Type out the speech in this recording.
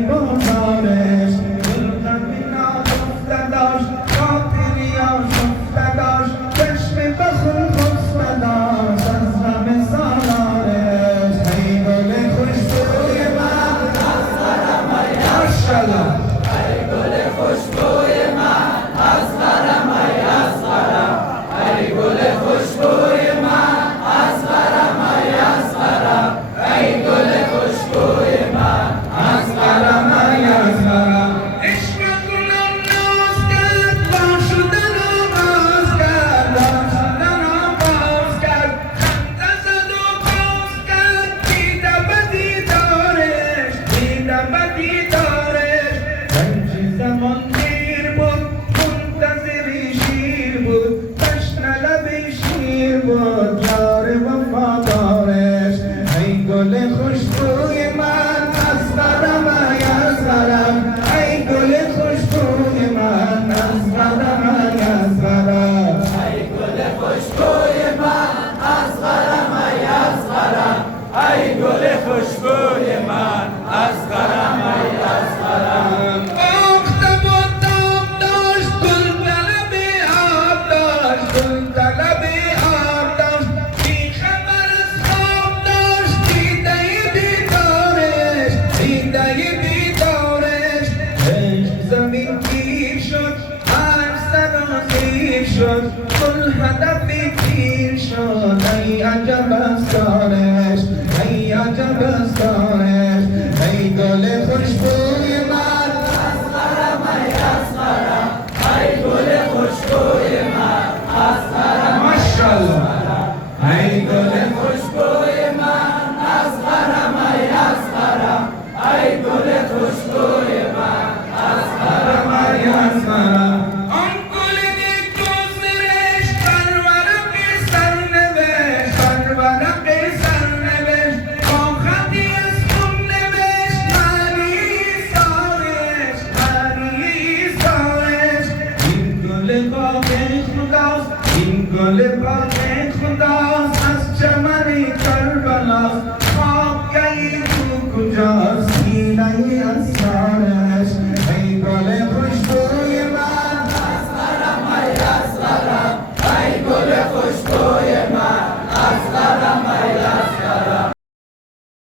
بازارش گل‌زمین‌ها شسته داشت خاطریا شسته داشت چشم بخون خسته داشت از غم سالارش ای گل خوشبوی من از غرم ای ماشاءالله ای گل خوشبوی من از غرم ای از غرم ای گل خوشبوی من از غرم ای از غرم ای گل خوشبوی من از غرم ای از غرم عشق گلم ناز کرد با شدن آغاز کرد با شدن آغاز کرد خنده زد و باز کرد دیدم به دیدارش دیدم به دیدارش رنج زمان دیر بود منتظری شیر بود تشنه لبی شیر بود یار وفادارش ای گل خوشبوی من از غرم ای از غرم ای گل خوشبوی من از غرم ای از غرم ای گل خوشبوی من از غرم ای از غرم ای گل خوشبوی من از غرم ای از غرم آفتاب و تاب داشت گل طلب آب داشت گل طلب آب داشت بی خبر از خواب داشت دیده بیدارش دیده بیدارش عشق زمین گیر شد هر صدا زیر شد گل هدفی تیر شد ای عجب از کارش ای عجب از کارش ای گل خوشبوی من از غرم ای از غرم ای گل خوشبوی من از غرم ماشاءالله ای گل خوشبوی من از غرم ای از غرم ای گل خوشبوی من از غرم ای از غرم آن گل نیکوزرش بر ورق سرنوشت بر ورق سرنوشت با خطی از خون نوشت معنی ایثارش معنی ایثارش این گل باغ خداست این گل باغ خداست